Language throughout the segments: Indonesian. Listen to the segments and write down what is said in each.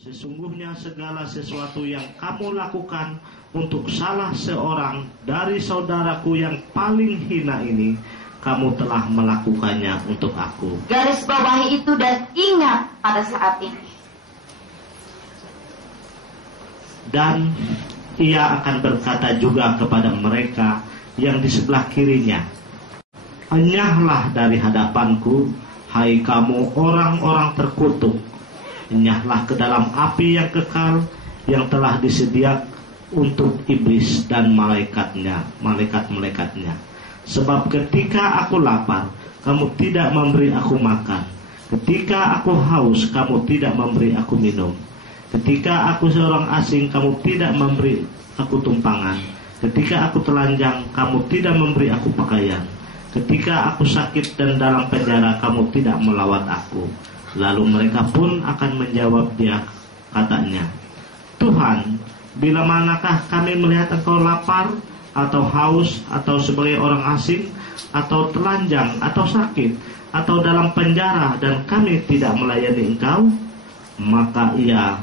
Sesungguhnya segala sesuatu yang kamu lakukan untuk salah seorang dari saudaraku yang paling hina ini, kamu telah melakukannya untuk aku. Garis bawahi itu dan ingat pada saat ini. Dan ia akan berkata juga kepada mereka yang di sebelah kirinya, enyahlah dari hadapanku, hai kamu orang-orang terkutuk. Enyahlah ke dalam api yang kekal yang telah disediakan untuk iblis dan malaikat-malaikatnya. Sebab ketika aku lapar, kamu tidak memberi aku makan. Ketika aku haus, kamu tidak memberi aku minum. Ketika aku seorang asing, kamu tidak memberi aku tumpangan. Ketika aku telanjang, kamu tidak memberi aku pakaian. Ketika aku sakit dan dalam penjara, kamu tidak melawat aku. Lalu mereka pun akan menjawab dia, katanya, Tuhan, bila manakah kami melihat engkau lapar, atau haus, atau sebagai orang asing, atau telanjang, atau sakit, atau dalam penjara, dan kami tidak melayani engkau? Maka ia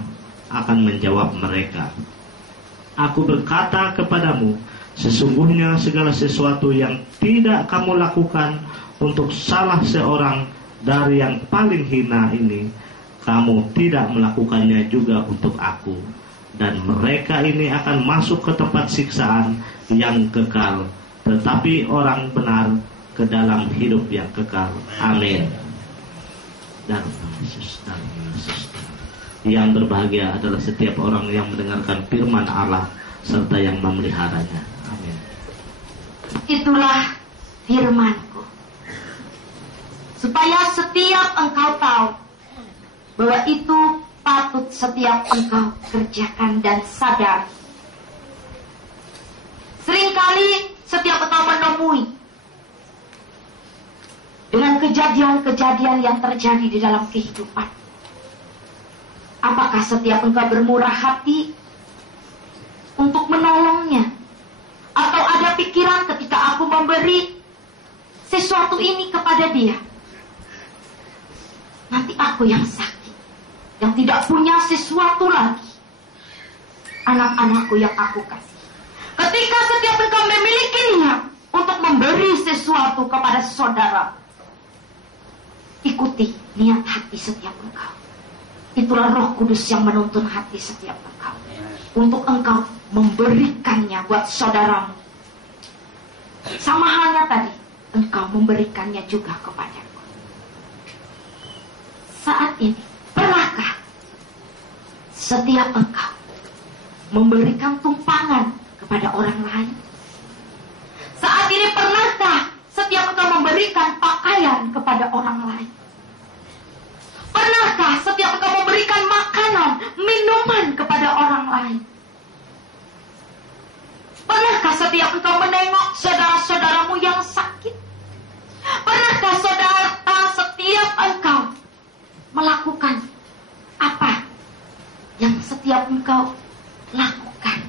akan menjawab mereka, aku berkata kepadamu, sesungguhnya segala sesuatu yang tidak kamu lakukan untuk salah seorang dari yang paling hina ini, kamu tidak melakukannya juga untuk aku. Dan mereka ini akan masuk ke tempat siksaan yang kekal, tetapi orang benar ke dalam hidup yang kekal. Amin. Dan yang berbahagia adalah setiap orang yang mendengarkan firman Allah serta yang memeliharanya. Amin. Itulah firman-Ku, supaya setiap engkau tahu bahwa itu patut setiap engkau kerjakan dan sadar. Seringkali setiap engkau menemui dengan kejadian-kejadian yang terjadi di dalam kehidupan. Apakah setiap engkau bermurah hati untuk menolongnya? Atau ada pikiran ketika aku memberi sesuatu ini kepada dia, nanti aku yang sakit, yang tidak punya sesuatu lagi, anak-anakku yang aku kasih. Ketika setiap engkau memiliki niat untuk memberi sesuatu kepada saudara, ikuti niat hati setiap engkau. Itulah Roh Kudus yang menuntun hati setiap engkau untuk engkau memberikannya buat saudaramu. Sama halnya tadi, engkau memberikannya juga kepadaku. Saat ini, pernahkah setiap engkau memberikan tumpangan kepada orang lain? Saat ini, pernahkah setiap engkau memberikan pakaian kepada orang lain? Pernahkah setiap engkau memberikan makanan, minuman kepada orang lain? Pernahkah setiap engkau menengok saudara-saudaramu yang sakit? Pernahkah setiap engkau melakukan apa yang setiap engkau lakukan?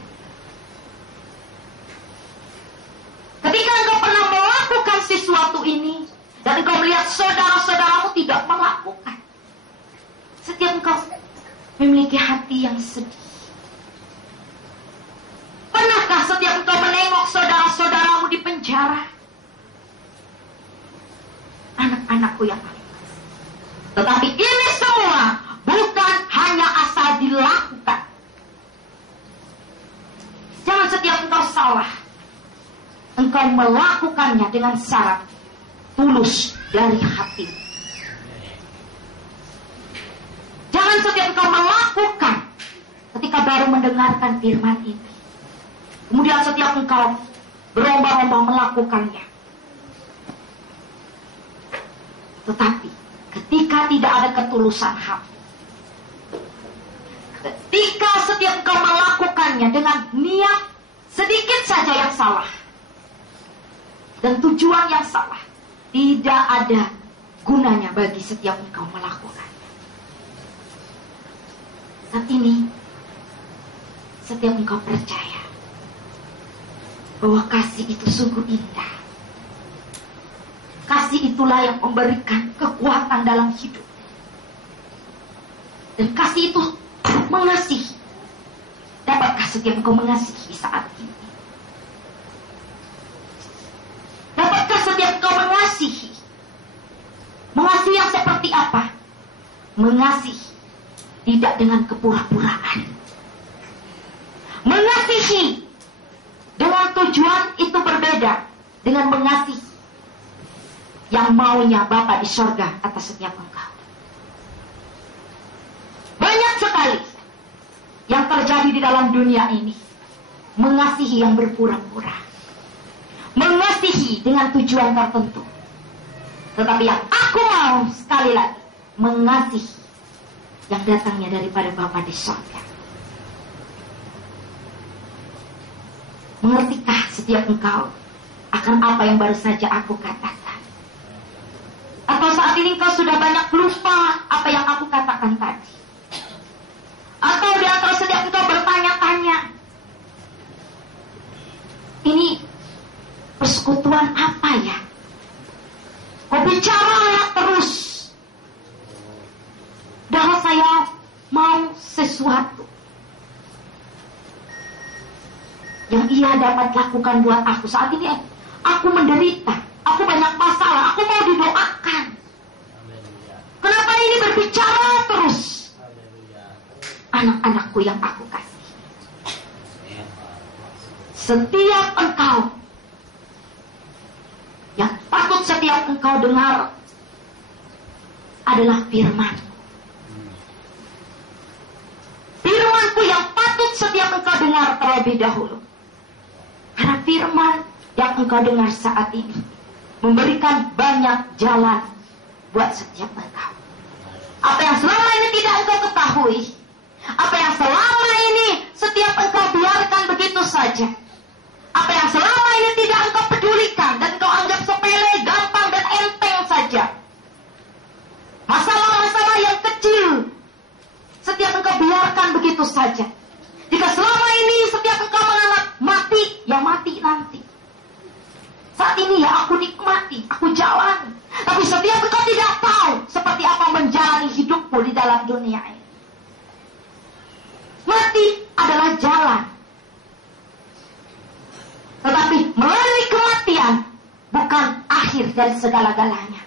Ketika engkau pernah melakukan sesuatu ini dan engkau melihat saudara-saudaramu tidak melakukan, setiap engkau memiliki hati yang sedih. Pernahkah setiap engkau menengok saudara-saudaramu di penjara? Anak-anakku yang paling kasih. Tetapi ini semua bukan hanya asal dilakukan. Jangan setiap engkau salah, engkau melakukannya dengan syarat tulus dari hati. Jangan setiap engkau melakukan ketika baru mendengarkan firman ini, kemudian setiap engkau berlomba-lomba melakukannya. Tetapi ketika tidak ada ketulusan hati, ketika setiap engkau melakukannya dengan niat sedikit saja yang salah dan tujuan yang salah, tidak ada gunanya bagi setiap engkau melakukan. Saat ini, setiap engkau percaya bahwa kasih itu sungguh indah. Kasih itulah yang memberikan kekuatan dalam hidup. Dan kasih itu mengasihi. Dapatkah setiap engkau mengasihi saat ini? Dapatkah setiap engkau mengasihi? Mengasihi yang seperti apa? Mengasihi tidak dengan kepura-puraan. Mengasihi dengan tujuan itu berbeda dengan mengasihi yang maunya Bapa di sorga atas setiap engkau. Banyak sekali yang terjadi di dalam dunia ini. Mengasihi yang berpura-pura. Mengasihi dengan tujuan tertentu. Tetapi yang aku mau sekali lagi, mengasihi yang datangnya daripada Bapa di sorga. Mengertikah setiap engkau akan apa yang baru saja aku katakan? Atau saat ini engkau sudah banyak lupa apa yang aku katakan tadi? Atau di antara setiap engkau bertanya-tanya, ini persekutuan apa ya? Kau bicara terus. Dan saya mau sesuatu yang ia dapat lakukan buat aku. Saat ini aku menderita, aku banyak masalah, aku mau didoakan. Kenapa ini berbicara terus? Anak-anakku yang aku kasih. Setiap engkau yang patut setiap engkau dengar adalah firman. Firmanku yang patut setiap engkau dengar terlebih dahulu. Karena firman yang engkau dengar saat ini memberikan banyak jalan buat setiap engkau. Apa yang selama ini tidak engkau ketahui, apa yang selama ini setiap engkau biarkan begitu saja, apa yang selama ini tidak engkau pedulikan dan engkau anggap sepele, gampang dan enteng saja, masalah-masalah yang kecil setiap engkau biarkan begitu saja. Jika selama ini setiap engkau menganggap mati, ya mati nanti. Saat ini ya aku nikmati, aku jalan. Tapi setiap engkau tidak tahu seperti apa menjalani hidupmu di dalam dunia ini. Mati adalah jalan. Tetapi melalui kematian bukan akhir dari segala-galanya.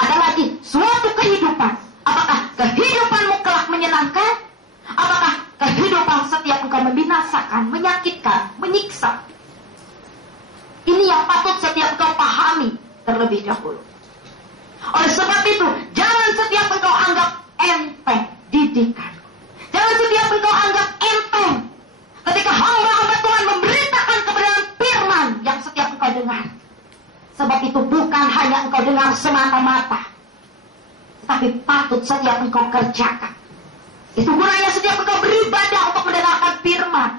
Ada lagi suatu kehidupan. Apakah kehidupanmu kelak menyenangkan? Apakah kehidupan setiap engkau membinasakan, menyakitkan, menyiksa? Ini yang patut setiap engkau pahami terlebih dahulu. Oleh sebab itu, jangan setiap engkau anggap enteng didikan. Jangan setiap engkau anggap enteng ketika hamba-hamba Tuhan memberitakan kebenaran firman yang setiap engkau dengar. Sebab itu bukan hanya engkau dengar semata-mata, tapi patut setiap engkau kerjakan. Itu gunanya setiap engkau beribadah untuk mendengarkan firman.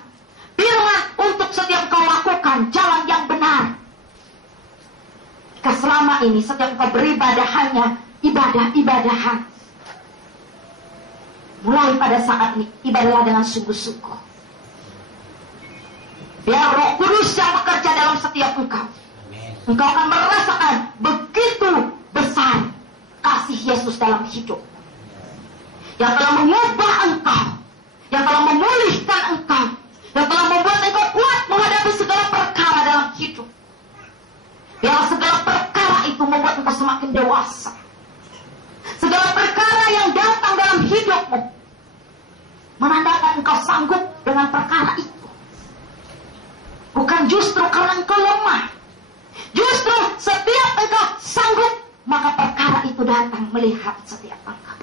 Firman untuk setiap engkau lakukan jalan yang benar. Jika selama ini setiap engkau beribadah hanya ibadah-ibadahan, mulai pada saat ini ibadahlah dengan sungguh-sungguh. Biar Roh Kudus yang bekerja dalam setiap engkau. Engkau akan merasakan begitu besar kasih Yesus dalam hidup, yang telah mengubah engkau, yang telah memulihkan engkau, yang telah membuat engkau kuat menghadapi segala perkara dalam hidup. Biar segala perkara itu membuat engkau semakin dewasa. Segala perkara yang datang dalam hidupmu menandakan engkau sanggup dengan perkara itu. Bukan justru karena engkau lemah. Justru setiap engkau sanggup, maka perkara itu datang melihat setiap engkau.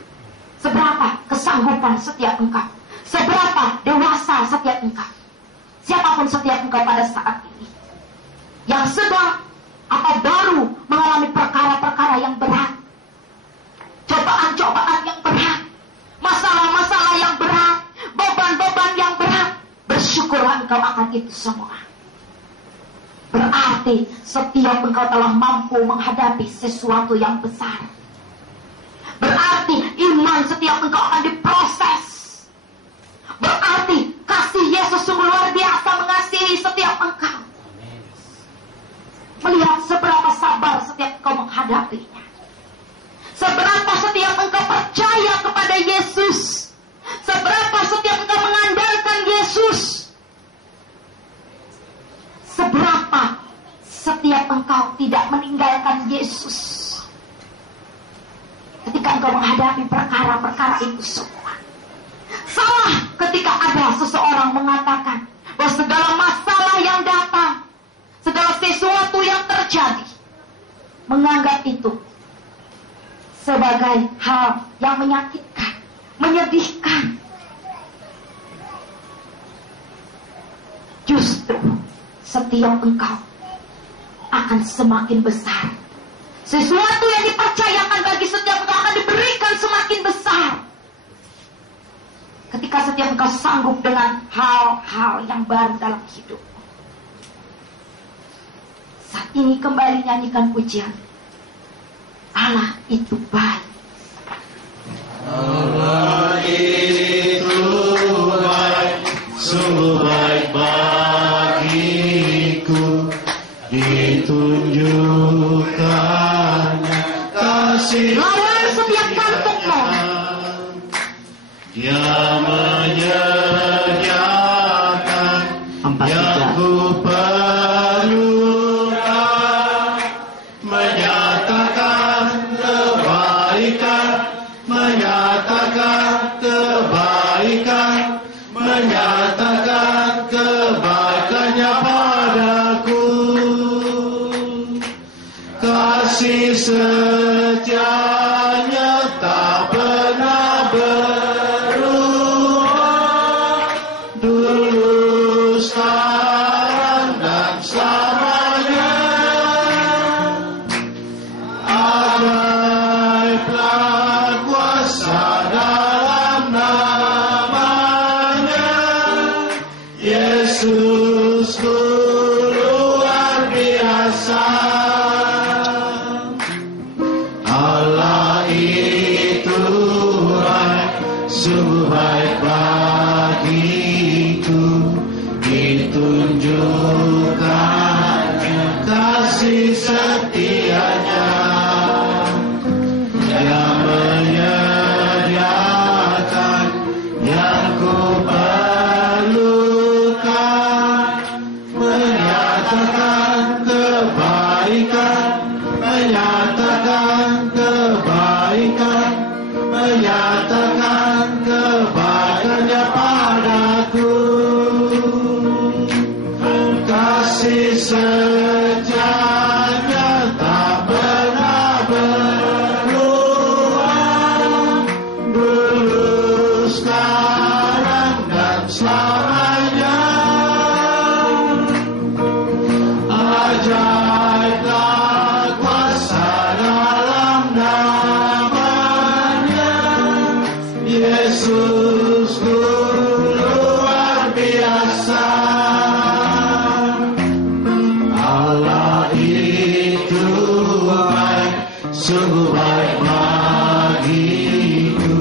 Seberapa kesanggupan setiap engkau, seberapa dewasa setiap engkau. Siapapun setiap engkau pada saat ini yang sedang atau baru mengalami perkara-perkara yang berat, cobaan-cobaan yang berat, masalah-masalah yang berat, beban-beban yang berat, bersyukurlah engkau akan itu semua. Berarti setiap engkau telah mampu menghadapi sesuatu yang besar. Berarti iman setiap engkau akan diproses. Berarti kasih Yesus sungguh luar biasa mengasihi setiap engkau. Melihat seberapa sabar setiap engkau menghadapinya. Seberapa setiap engkau percaya kepada Yesus. Seberapa setiap Yesus. Ketika engkau menghadapi perkara-perkara itu semua, salah ketika ada seseorang mengatakan bahwa segala masalah yang datang, segala sesuatu yang terjadi, menganggap itu sebagai hal yang menyakitkan, menyedihkan. Justru setiap engkau akan semakin besar. Sesuatu yang dipercayakan bagi setiap engkau akan diberikan semakin besar ketika setiap engkau sanggup dengan hal-hal yang baru dalam hidup. Saat ini kembali nyanyikan pujian. Allah itu baik. Allah itu baik, sungguh baik bagiku. Ditunjukkannya kasih lawan setiap kantongmu. Dia menyediakan yang ku perlukan, menyatakan kebaikan, menyatakan kebaikan, menyatakan kebaikannya padaku. Kasih setianya tak pernah berubah, dulu, sekarang, dan selamanya. Ajaiblah kuasa dalam namanya, Yesusku luar biasa. Allah itu baik, sungguh baik bagiku. Ditunjukkannya kasih setianya, yang menyediakan yang ku perlukan, menyatakan kebaikan, menyatakan kebaikan, menyatakan kebaikannya padaku. Kasih sejatinya tak pernah berubah, dulu, sekarang, dan selamanya. Ajaiblah kuasa dalam namanya, Yesusku luar biasa. Allah itu baik, sungguh baik bagiku.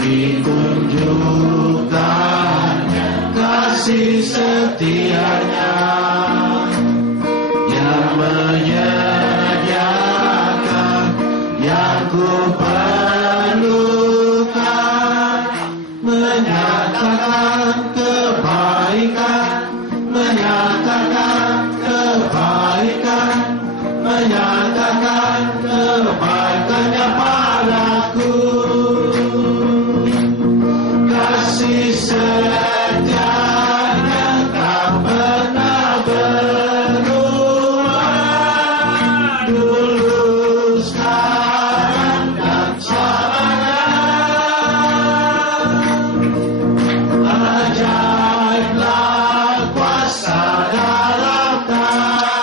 Ditunjukkannya kasih setianya, yang menyediakan yang ku perlukan, menyatakan kebaikan, menyatakan kebaikan, menyatakan kebaikannya padaku. Kasih setianya tak pernah berubah, dulu, sekarang, dan selamanya. Ajaiblah kuasa dalam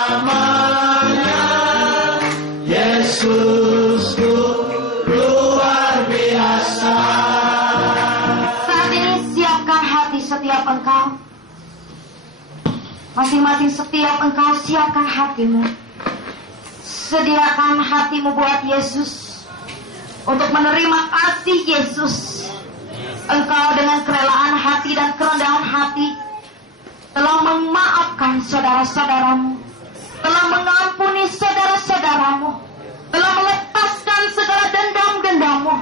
namanya, Yesusku luar biasa. Saat ini siapkan hati setiap engkau. Masing-masing setiap engkau siapkan hatimu. Sediakan hatimu buat Yesus, untuk menerima kasih Yesus. Engkau dengan kerelaan hati dan kerendahan hati telah memaafkan saudara-saudaramu, telah mengampuni saudara-saudaramu, telah melepaskan segala dendam-dendammu.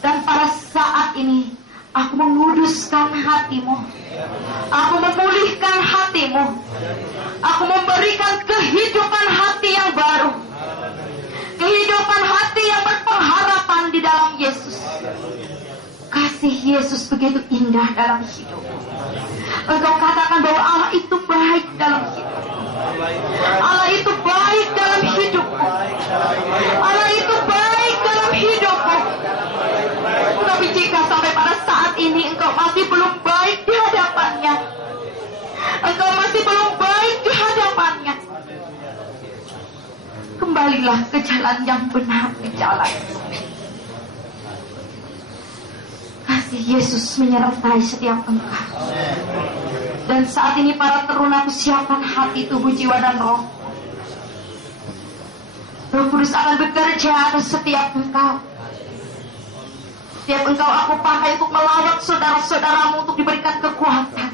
Dan pada saat ini aku menguduskan hatimu, aku memulihkan hatimu, aku memberikan kehidupan hati yang baru. kehidupan hati yang berpengharapan di dalam Yesus. Kasih Yesus begitu indah dalam hidup. Engkau katakan bahwa Allah itu baik dalam hidup. Allah itu baik dalam hidupku. Allah itu baik dalam hidupku. Tapi jika sampai pada saat ini engkau masih belum baik di hadapannya, engkau masih belum baik di hadapannya, kembalilah ke jalan yang benar, ke jalan. Kasih Yesus menyertai setiap engkau. Dan saat ini para teruna, siapkan hati, tubuh, jiwa, dan roh. Roh Kudus akan bekerja atas setiap engkau. Setiap engkau aku pakai untuk melawat saudara-saudaramu untuk diberikan kekuatan,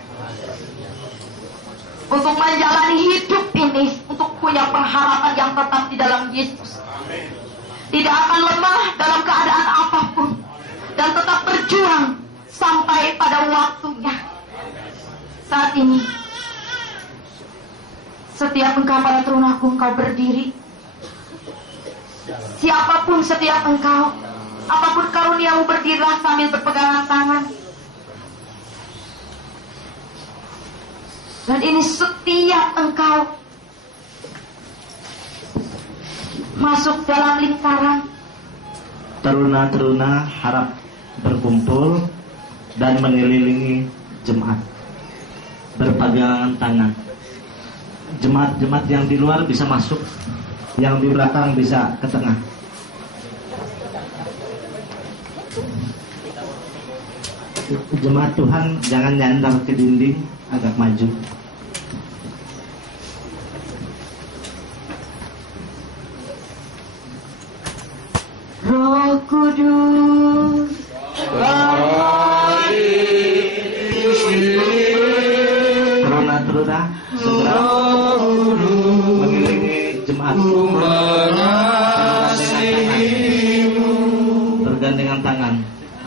untuk menjalani hidup ini, untuk punya pengharapan yang tetap di dalam Yesus. Tidak akan lemah dalam keadaan apapun, dan tetap berjuang sampai pada waktunya. Saat ini, setiap engkau para terunaku, engkau berdiri. Siapapun setiap engkau, apapun karuniamu, berdirilah sambil berpegangan tangan. Dan ini setiap engkau masuk dalam lingkaran. Teruna-teruna harap berkumpul dan mengelilingi jemaat, berpegangan tangan. Jemaat-jemaat yang di luar bisa masuk, yang di belakang bisa ke tengah. Jemaat Tuhan jangan nyandar ke dinding, agak maju. Roh Kudus, teruna-teruna segera mengelilingi jemaat, bergandengan tangan.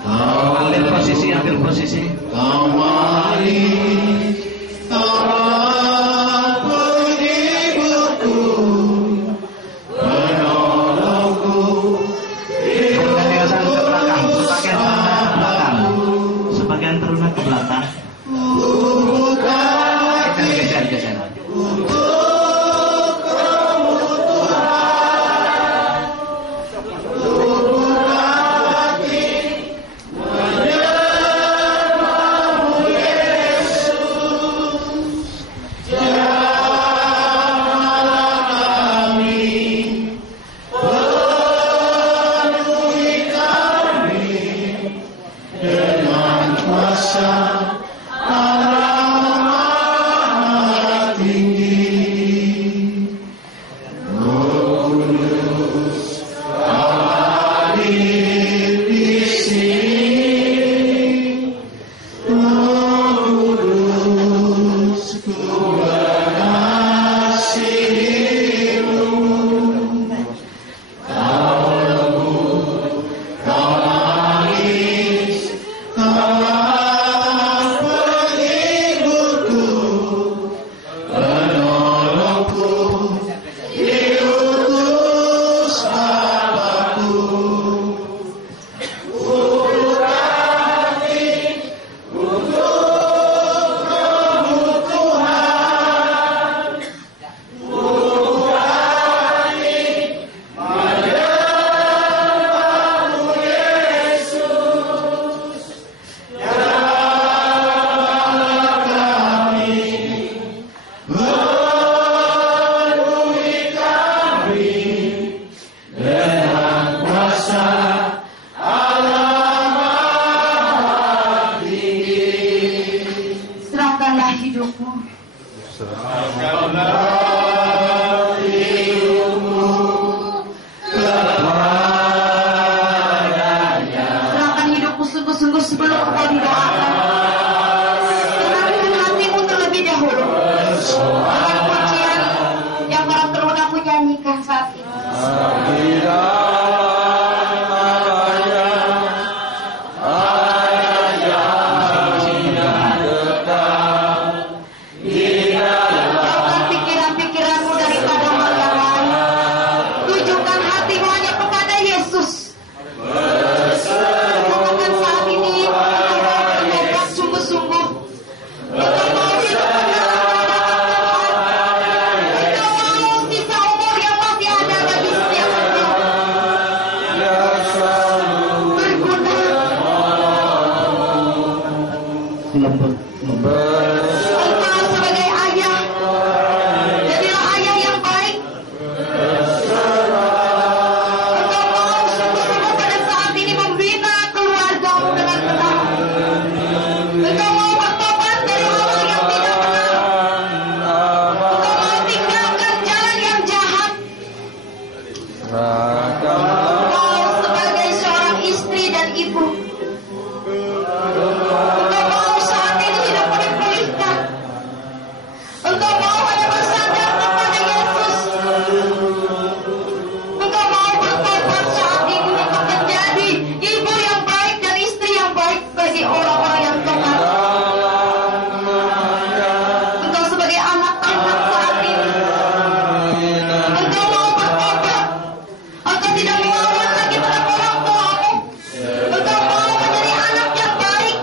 Ambil posisi, ambil posisi. Sebagian teruna ke belakang. Geser. Pikiran-pikiranmu daripada hal yang lain. Tujukan hatimu lembut. Engkau sebagai ayah, jadilah ayah yang baik. Engkau mau sungguh-sungguh pada saat ini membina keluargamu dengan benar. Engkau mau bertobat dari hal yang tidak benar. Engkau mau tinggalkan jalan yang jahat. Engkau sebagai seorang istri dan ibu, engkau mau saat ini hidupmu dipulihkan. Engkau mau hanya bersandar kepada Yesus. Engkau mau bertobat saat ini untuk menjadi ibu yang baik dan istri yang baik bagi orang-orang yang tobat. Engkau sebagai anak-anak saat ini, engkau mau bertobat. Engkau tidak melawan lagi terhadap orang tuamu. Engkau mau menjadi anak yang baik,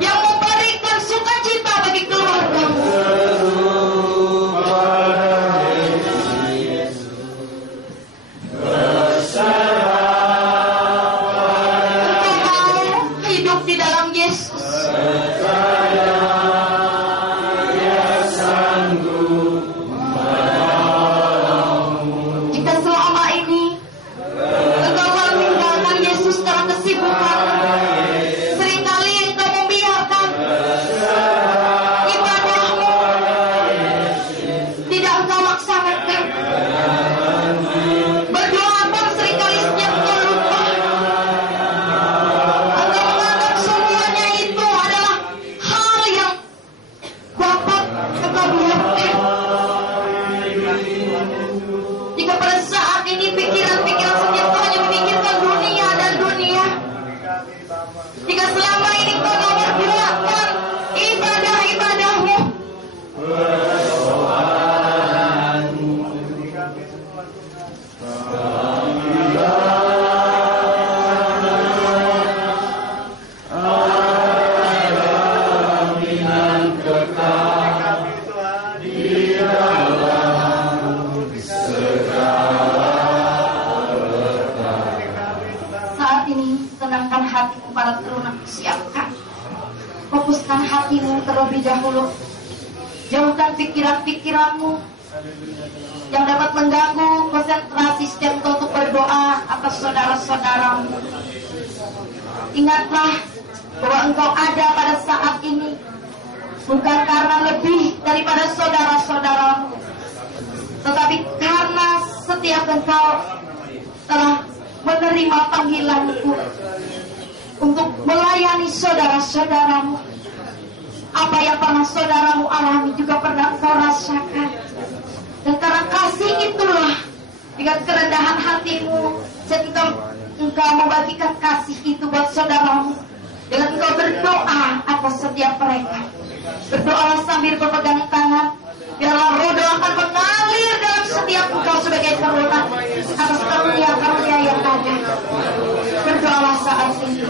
yang memberikan sukacita bagi keluargamu. Engkau mau hidup di dalam Yesus. Jika selama ini engkau meninggalkan Yesus karena kesibukan, seringkali engkau membiarkan ibadahmu, tidak engkau laksanakan. Berdoa pun seringkali engkau lupa. Engkau menganggap semuanya itu adalah hal yang dapat engkau biarkan. Jika pada saat ini pikiran-pikiran setiap kau hanya memikirkan dunia dan dunia, jika selama ini kau mempergunakan ibadah-ibadahmu, saat ini tenangkan hatimu pada terlunak siapkan. Fokuskan hatimu terlebih dahulu. Jauhkan pikiran-pikiranmu yang dapat mengganggu konsentrasi setiap engkau untuk berdoa atas saudara-saudaramu. Ingatlah bahwa engkau ada pada saat ini bukan karena lebih daripada saudara-saudaramu, tetapi karena setiap engkau telah menerima panggilanku untuk melayani saudara-saudaramu. Apa yang pernah saudaramu alami juga pernah kau rasakan. Dan karena kasih itulah, dengan kerendahan hatimu, sehingga engkau membagikan kasih itu buat saudaramu. Dengan engkau berdoa atas setiap mereka. Berdoalah sambil berpegang tangan. Biarlah roh doa akan mengalir dalam setiap engkau sebagai terlunak atas karunia-karunia yang ada. Berdoalah saat ini.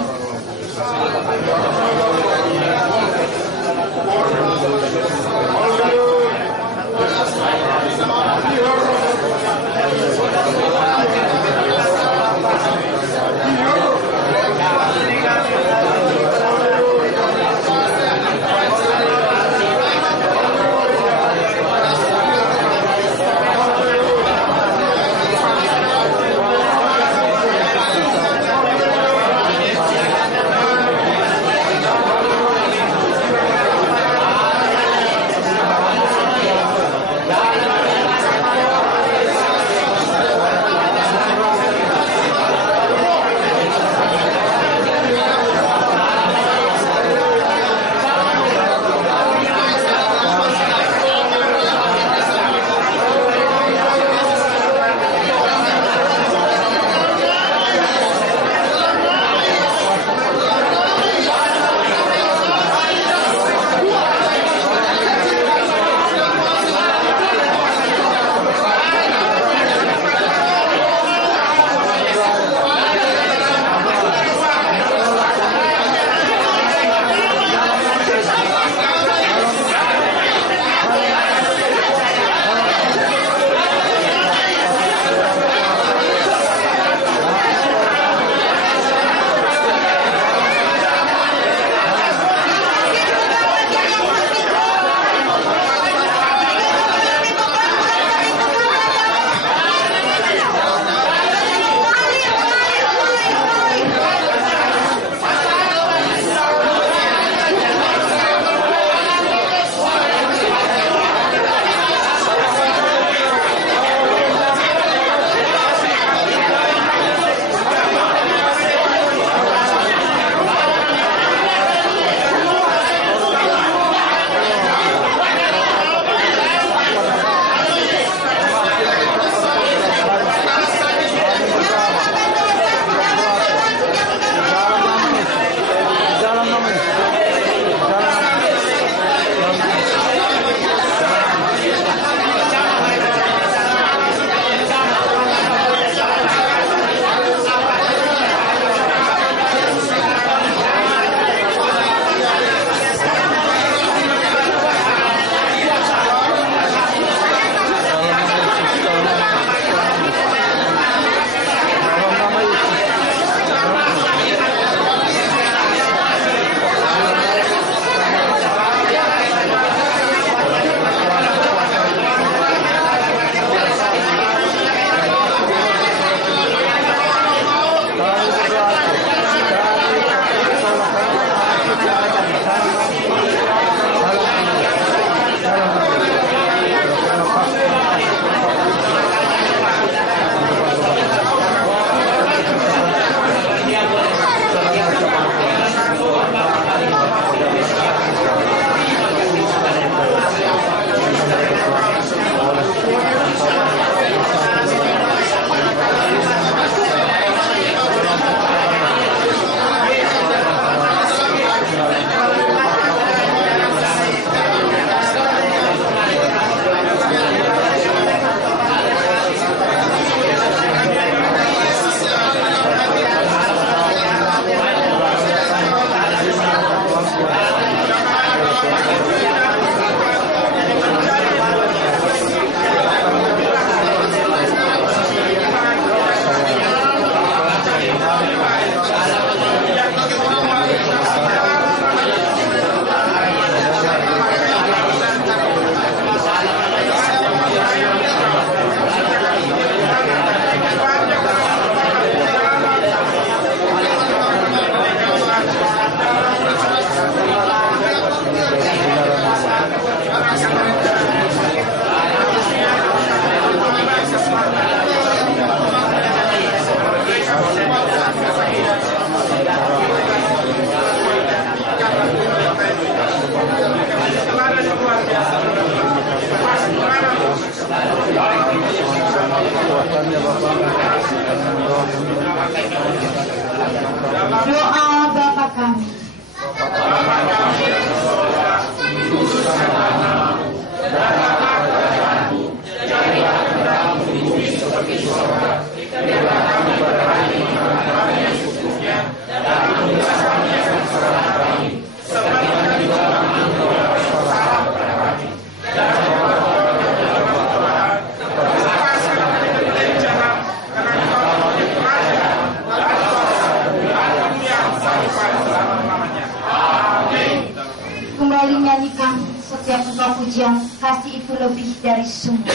kembali nyanyikan setiap engkau pujian, kasih itu lebih dari semua.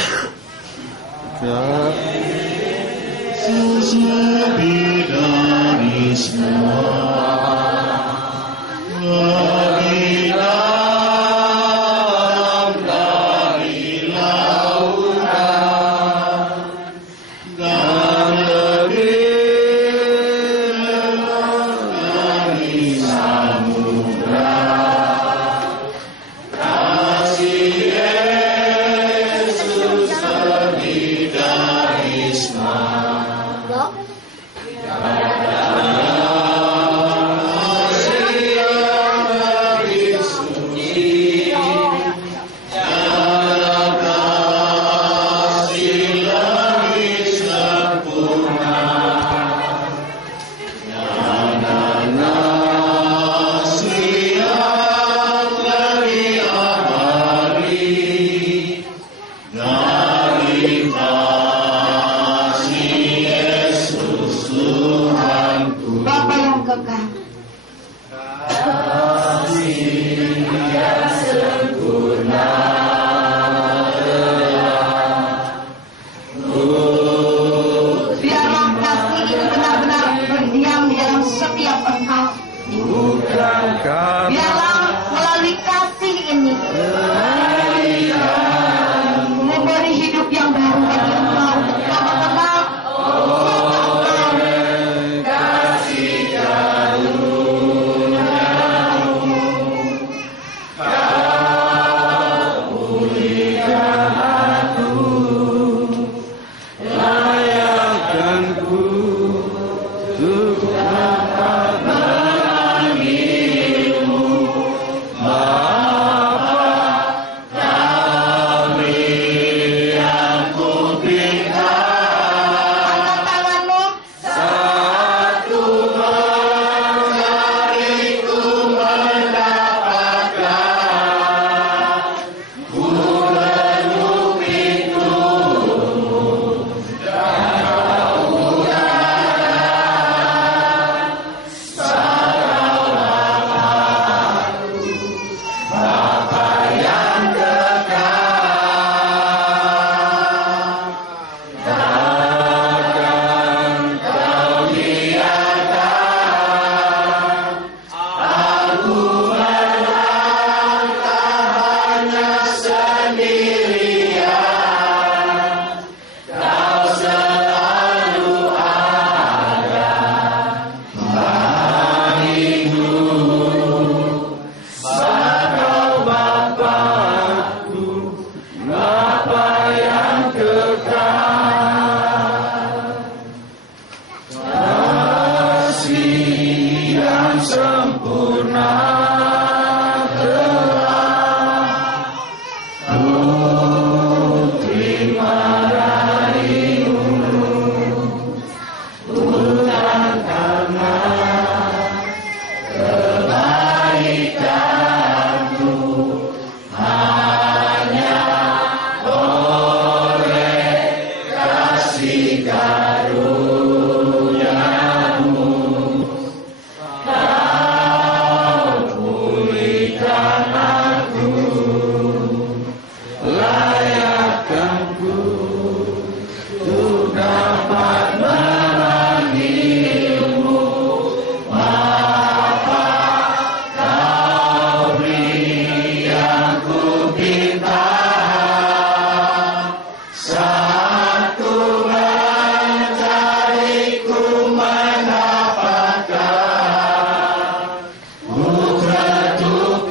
Yesus lebih dari semua. Lebih dalam dari lautan dan lebih lebar dari samudra. Kasih Yesus lebih dari semua. Putra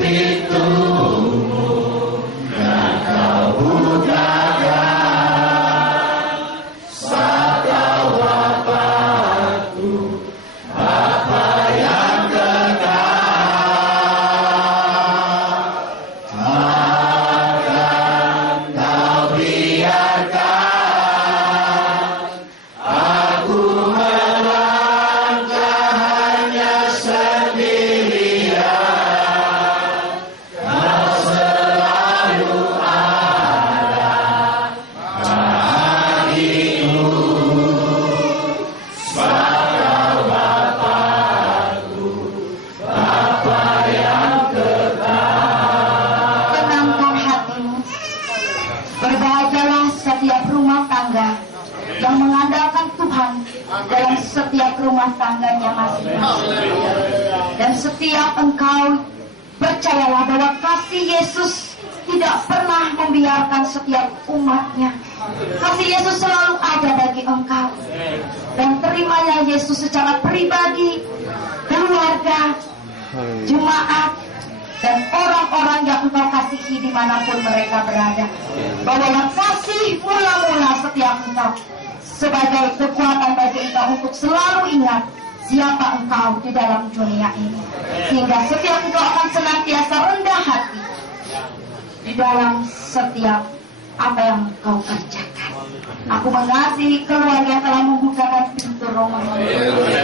itu Dan setiap engkau percayalah bahwa kasih Yesus tidak pernah membiarkan setiap umatnya. Kasih Yesus selalu ada bagi engkau. Dan terimalah Yesus secara pribadi, keluarga, jemaat, dan orang-orang yang engkau kasihi dimanapun mereka berada. Bawalah kasih mula-mula setiap engkau sebagai kekuatan bagi engkau untuk selalu ingat siapa engkau di dalam dunia ini. Sehingga setiap engkau akan senantiasa rendah hati di dalam setiap apa yang engkau kerjakan. Aku mengasihi keluarga yang telah membukakan pintu rumah.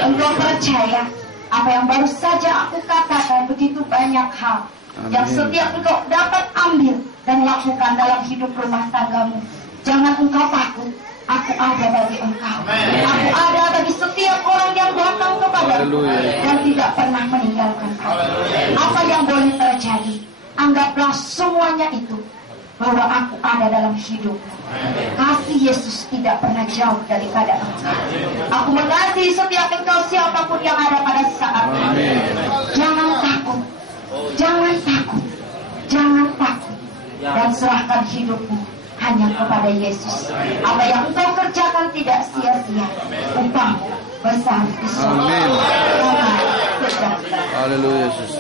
Engkau percaya apa yang baru saja aku katakan, begitu banyak hal yang setiap engkau dapat ambil dan lakukan dalam hidup rumah tanggamu. Jangan engkau takut. Aku ada bagi engkau. Aku ada bagi setiap orang yang datang kepadamu dan tidak pernah meninggalkan kau. Apa yang boleh terjadi, anggaplah semuanya itu bahwa aku ada dalam hidupmu. Kasih Yesus tidak pernah jauh daripada engkau. Aku mengasihi setiap engkau siapapun yang ada pada saat ini. Jangan takut. Jangan takut. Jangan takut. Dan serahkan hidupmu hanya kepada Yesus. Apa yang engkau kerjakan tidak sia-sia. Upah besar di surga. Haleluya Yesus.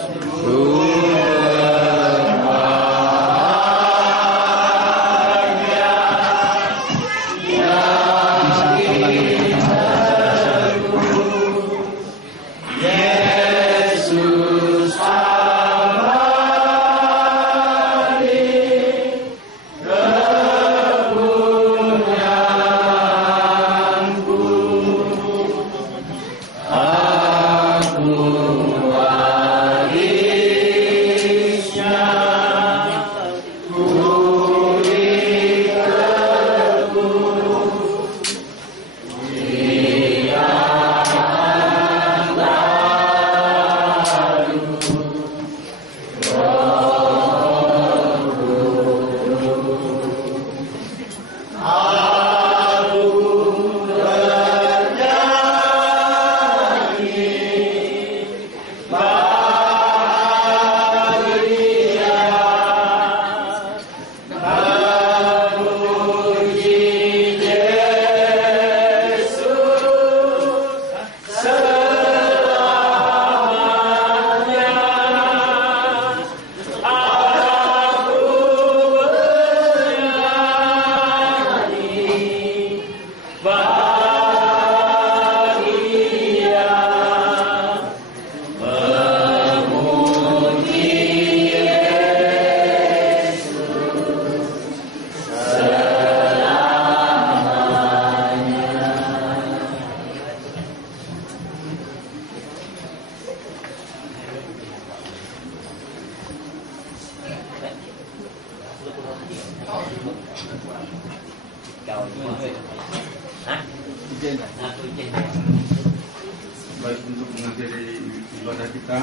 Baik, untuk mengakhiri ibadah kita,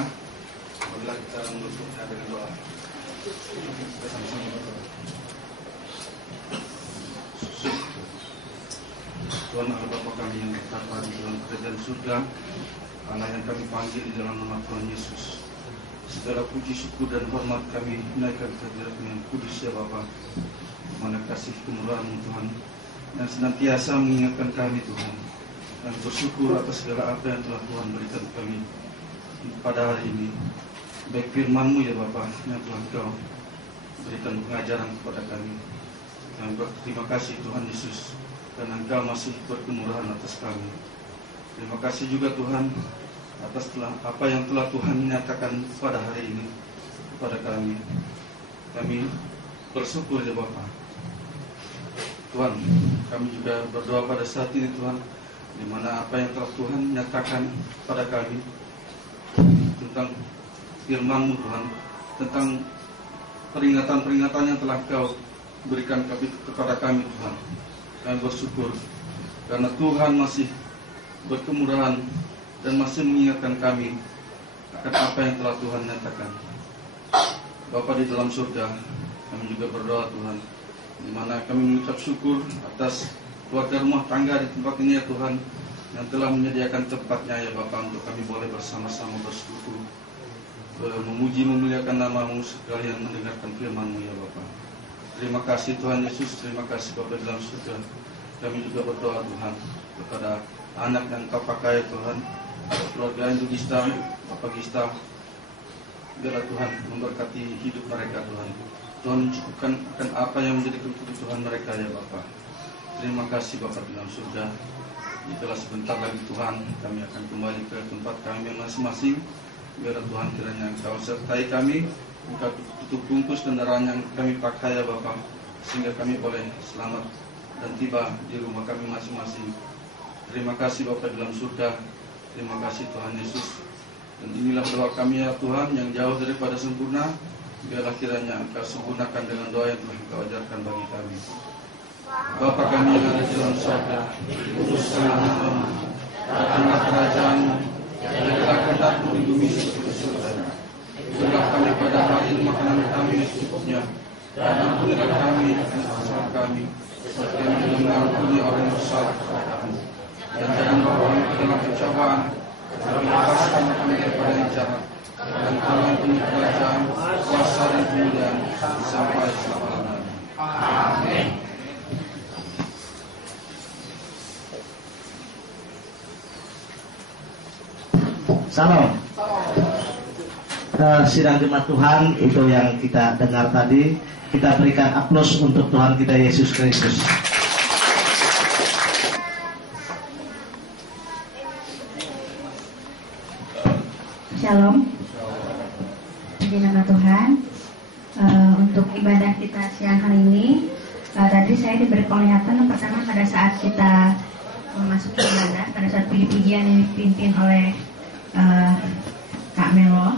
marilah kita menutupnya dengan doa. Tuhan Allah Bapa kami yang bertapa di dalam kerajaan surga, Allah yang kami panggil di dalam nama Tuhan Yesus. Segala puji, syukur dan hormat kami naikkan kehadirat-Mu yang kudus ya Bapa. Mana kasih kemurahan-Mu Tuhan yang senantiasa mengingatkan kami Tuhan, dan bersyukur atas segala apa yang telah Tuhan berikan kami pada hari ini. Baik firman-Mu ya Bapa yang telah Engkau berikan pengajaran kepada kami. Dan terima kasih Tuhan Yesus, karena Engkau masih berkemurahan atas kami. Terima kasih juga Tuhan atas apa yang telah Tuhan nyatakan pada hari ini kepada kami. Kami bersyukur ya Bapa. Tuhan, kami juga berdoa pada saat ini Tuhan, di mana apa yang telah Tuhan nyatakan pada kami tentang firman-Mu Tuhan, tentang peringatan-peringatan yang telah Kau berikan kepada kami Tuhan. Kami bersyukur karena Tuhan masih berkemurahan dan masih mengingatkan kami akan apa yang telah Tuhan nyatakan. Bapa di dalam surga, kami juga berdoa Tuhan, di mana kami mengucap syukur atas keluarga rumah tangga di tempat ini ya Tuhan, yang telah menyediakan tempatnya ya Bapa untuk kami boleh bersama-sama bersekutu, memuji memuliakan nama-Mu sekalian mendengarkan firman-Mu ya Bapa. Terima kasih Tuhan Yesus, terima kasih Bapa dalam surga. Kami juga berdoa Tuhan kepada anak yang Kau pakai Tuhan, keluarga Ibu Gista, Bapak Gista, biarlah Tuhan memberkati hidup mereka Tuhan. Tuhan mencukupkan akan apa yang menjadi kebutuhan mereka ya Bapa. Terima kasih Bapa dalam surga. Itulah sebentar lagi Tuhan kami akan kembali ke tempat kami masing-masing. Biarlah Tuhan kiranya Engkau sertai kami, Engkau tutup bungkus kendaraan yang kami pakai ya Bapa, sehingga kami boleh selamat dan tiba di rumah kami masing-masing. Terima kasih Bapa dalam surga. Terima kasih Tuhan Yesus. Dan inilah doa kami ya Tuhan yang jauh daripada sempurna. Biarlah kiranya Engkau sempurnakan dengan doa yang telah Engkau ajarkan bagi kami. Bapa kami yang ada di dalam surga, kuduskanlah namamu, datanglah kerajaan-Mu, jadilah kehendak-Mu di bumi seperti di surga. Berilah kami pada hari ini makanan kami yang secukupnya, dan ampunilah kami akan kesalahan kami, seperti yang kami mengampuni orang yang bersalah kepada kami. Dan jangan bawa kami ke dalam pencobaan, tapi lepaskan kami daripada yang jahat. Dan Kau yang punya kerajaan, kuasa dan kemuliaan sampai selama-lamanya. Amin. Salam. Sidang jemaat Tuhan itu yang kita dengar tadi, kita berikan aplaus untuk Tuhan kita Yesus Kristus. Shalom. Puji nama Tuhan. Untuk ibadah kita siang hari ini, tadi saya diberi penglihatan yang pertama pada saat kita memasuki ibadah, pada saat puji-pujian yang dipimpin oleh Kak Melo.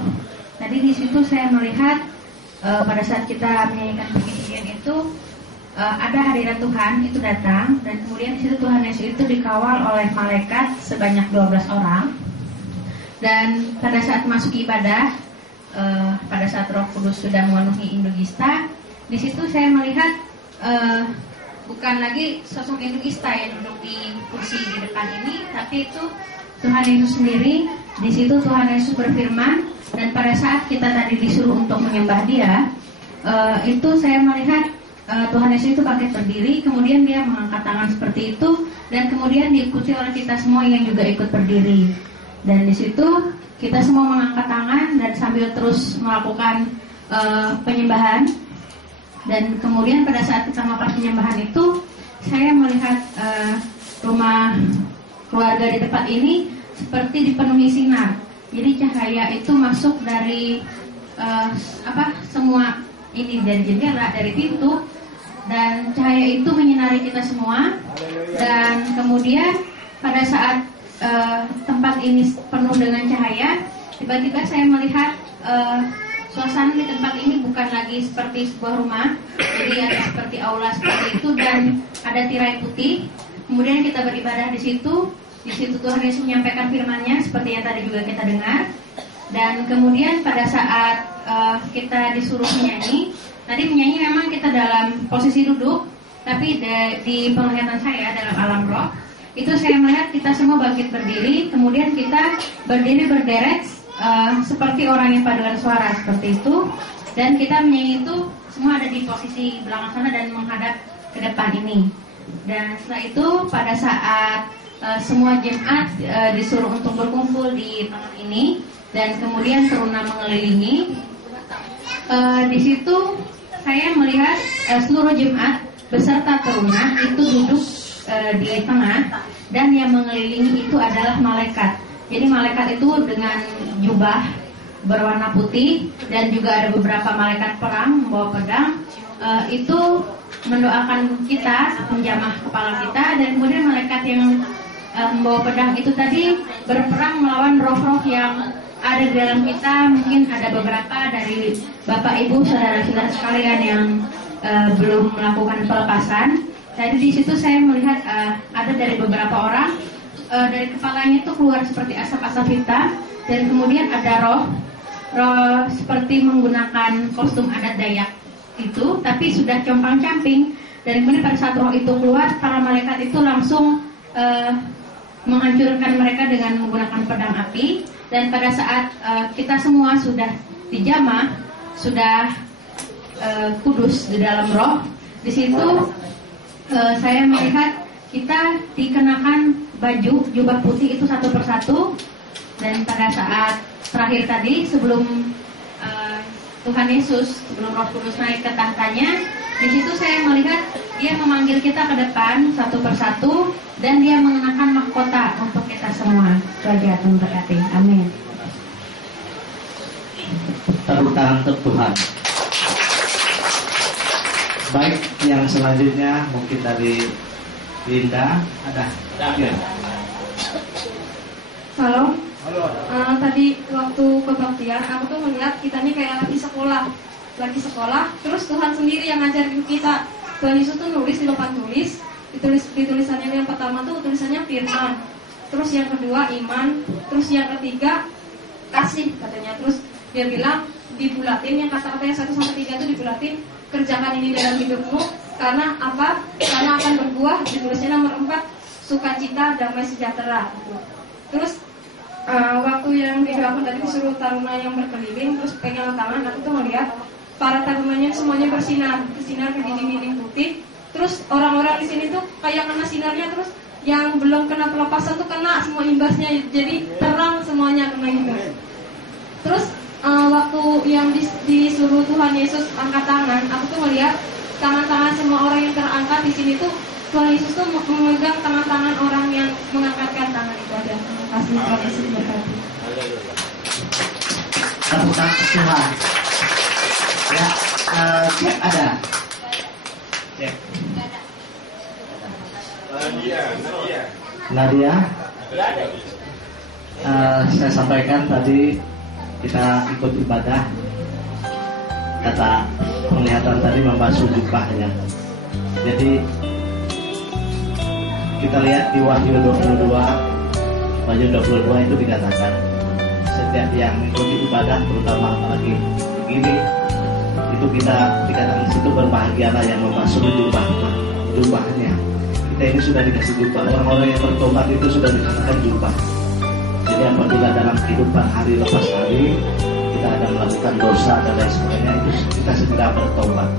Tadi di situ saya melihat pada saat kita menyanyikan puji-pujian itu ada hadirat Tuhan itu datang, dan kemudian di situ Tuhan Yesus itu dikawal oleh malaikat sebanyak 12 orang. Dan pada saat masuk ibadah, pada saat Roh Kudus sudah memenuhi Indogista, di situ saya melihat bukan lagi sosok Indogista yang duduk di kursi di depan ini, tapi itu Tuhan Yesus sendiri. Di situ Tuhan Yesus berfirman, dan pada saat kita tadi disuruh untuk menyembah Dia, itu saya melihat Tuhan Yesus itu bangkit berdiri, kemudian Dia mengangkat tangan seperti itu, dan kemudian diikuti oleh kita semua yang juga ikut berdiri. Dan di situ kita semua mengangkat tangan dan sambil terus melakukan penyembahan. Dan kemudian pada saat kita melakukan penyembahan itu, saya melihat rumah keluarga di tempat ini seperti dipenuhi sinar. Jadi cahaya itu masuk dari semua ini, dari jendela, dari pintu, dan cahaya itu menyinari kita semua. Dan kemudian pada saat tempat ini penuh dengan cahaya, tiba-tiba saya melihat suasana di tempat ini bukan lagi seperti sebuah rumah, jadi ada seperti aula seperti itu, dan ada tirai putih. Kemudian kita beribadah di situ. Di situ Tuhan Yesus menyampaikan firman-Nya seperti yang tadi juga kita dengar. Dan kemudian pada saat kita disuruh menyanyi, tadi menyanyi memang kita dalam posisi duduk, tapi di penglihatan saya dalam alam roh, itu saya melihat kita semua bangkit berdiri, kemudian kita berdiri berderet seperti orang yang paduan suara seperti itu, dan kita menyanyi itu semua ada di posisi belakang sana dan menghadap ke depan ini. Dan setelah itu pada saat semua jemaat disuruh untuk berkumpul di tengah ini, dan kemudian teruna mengelilingi, di situ saya melihat seluruh jemaat beserta teruna itu duduk di tengah, dan yang mengelilingi itu adalah malaikat. Jadi malaikat itu dengan jubah berwarna putih, dan juga ada beberapa malaikat perang membawa pedang, itu mendoakan kita, menjamah kepala kita. Dan kemudian malaikat yang membawa pedang itu tadi berperang melawan roh-roh yang ada di dalam kita. Mungkin ada beberapa dari Bapak Ibu saudara-saudara sekalian yang belum melakukan pelepasan. Tadi di situ saya melihat ada dari beberapa orang, dari kepalanya itu keluar seperti asap-asap hitam, dan kemudian ada roh seperti menggunakan kostum adat Dayak itu, tapi sudah compang-camping. Dan kemudian pada saat roh itu keluar, para malaikat itu langsung menghancurkan mereka dengan menggunakan pedang api. Dan pada saat kita semua sudah dijamah, sudah kudus di dalam roh, di situ saya melihat kita dikenakan baju jubah putih itu satu persatu. Dan pada saat terakhir tadi sebelum Tuhan Yesus, sebelum Roh Kudus naik ke tahtanya, di situ saya melihat dia memanggil kita ke depan satu persatu dan dia mengenakan mahkota untuk kita semua. Tuhan memberkati. Amin. Tepuk tangan untuk Tuhan. Baik, yang selanjutnya mungkin dari Linda ada. Ya. Halo. Tadi waktu kebaktian aku tuh melihat kita nih kayak lagi sekolah, terus Tuhan sendiri yang ngajarin kita. Tuhan Yesus tuh nulis di papan tulis, di tulisannya yang pertama tuh tulisannya firman, terus yang kedua iman, terus yang ketiga kasih katanya. Terus dia bilang dibulatin, yang kata-kata yang 1-3 itu dibulatin, kerjakan ini dalam hidupmu karena apa? Karena akan berbuah. Ditulisnya nomor 4, sukacita, damai sejahtera. Terus waktu yang didoakan tadi disuruh taruna yang berkeliling, terus pegang tangan, aku tuh melihat para tarunanya semuanya bersinar ke dinding-dinding putih. Terus orang-orang di sini tuh kayak kena sinarnya, terus yang belum kena pelepasan tuh kena semua imbasnya, jadi terang semuanya kena imbas. Terus waktu yang disuruh Tuhan Yesus angkat tangan, aku tuh melihat tangan-tangan semua orang yang terangkat di sini tuh Tuhan Yesus tuh memegang tangan-tangan orang yang mengangkatkan tangan itu aja. Terima kasih Tuhan Yesus berkati. Tepuk tangan Tuhan. Ya, cek ada. Cek. Nadia. Saya sampaikan tadi kita ikut ibadah. Kata penglihatan tadi membasuh jubahnya. Jadi kita lihat di Wahyu 22 itu dikatakan setiap yang mengikuti ibadah, terutama apalagi begini, itu kita dikatakan situ berbahagialah yang membasuh jubahnya. Kita ini sudah dikasih jubah. Orang-orang yang bertobat itu sudah dikatakan jubah. Jadi apabila dalam kehidupan hari lepas hari kita ada melakukan dosa dan lain sebagainya, itu kita segera bertobat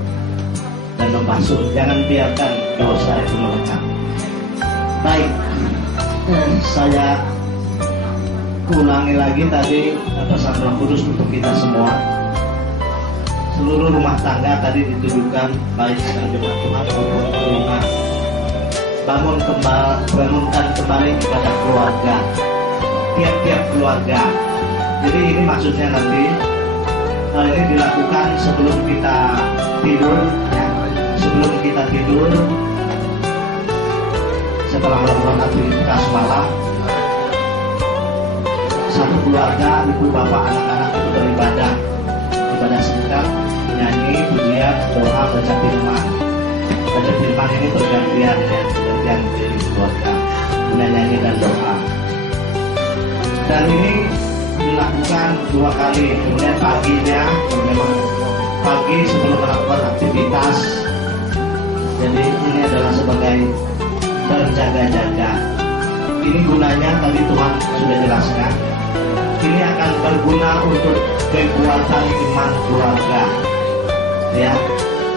dan membasuh. Jangan biarkan dosa itu melekat. Baik, saya ulangi lagi tadi pesan Roh Kudus untuk kita semua. Seluruh rumah tangga tadi ditujukan, baik dengan jemaat Tuhan maupun rumah. Bangunkan kembali ibadah keluarga, tiap-tiap keluarga. Jadi ini maksudnya nanti hal ini dilakukan sebelum kita tidur, ya. Sebelum kita tidur, setelah melakukan aktivitas malam, satu keluarga, ibu, bapak, anak-anak itu beribadah, ibadah singkat, nyanyi, pujian, doa, baca firman. Baca firman ini bergantian, ya, bergantian di keluarga, nyanyi dan doa. Dan ini dilakukan 2 kali, kemudian paginya, memang pagi sebelum melakukan aktivitas. Jadi ini adalah sebagai berjaga-jaga. Ini gunanya tadi Tuhan sudah jelaskan. Ini akan berguna untuk kekuatan iman keluarga, ya.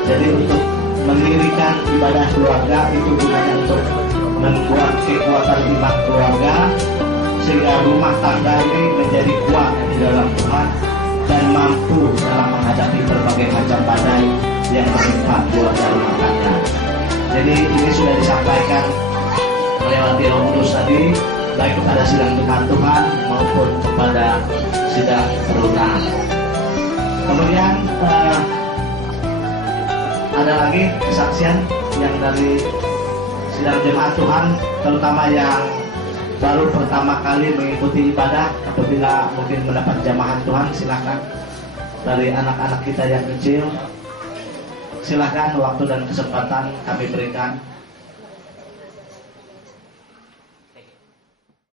Jadi untuk mendirikan ibadah keluarga itu gunanya untuk membuat kekuatan iman keluarga sehingga rumah tangga ini menjadi kuat di dalam Tuhan dan mampu dalam menghadapi berbagai macam badai yang menimpa keluarga rumah tangga. Jadi ini sudah disampaikan melewati Roh Kudus tadi, baik kepada sidang Tuhan maupun kepada sidang teruna. Kemudian ada lagi kesaksian yang dari sidang jemaat Tuhan, terutama yang baru pertama kali mengikuti ibadah. Apabila mungkin mendapat jamahan Tuhan, silakan. Dari anak-anak kita yang kecil, silakan, waktu dan kesempatan kami berikan.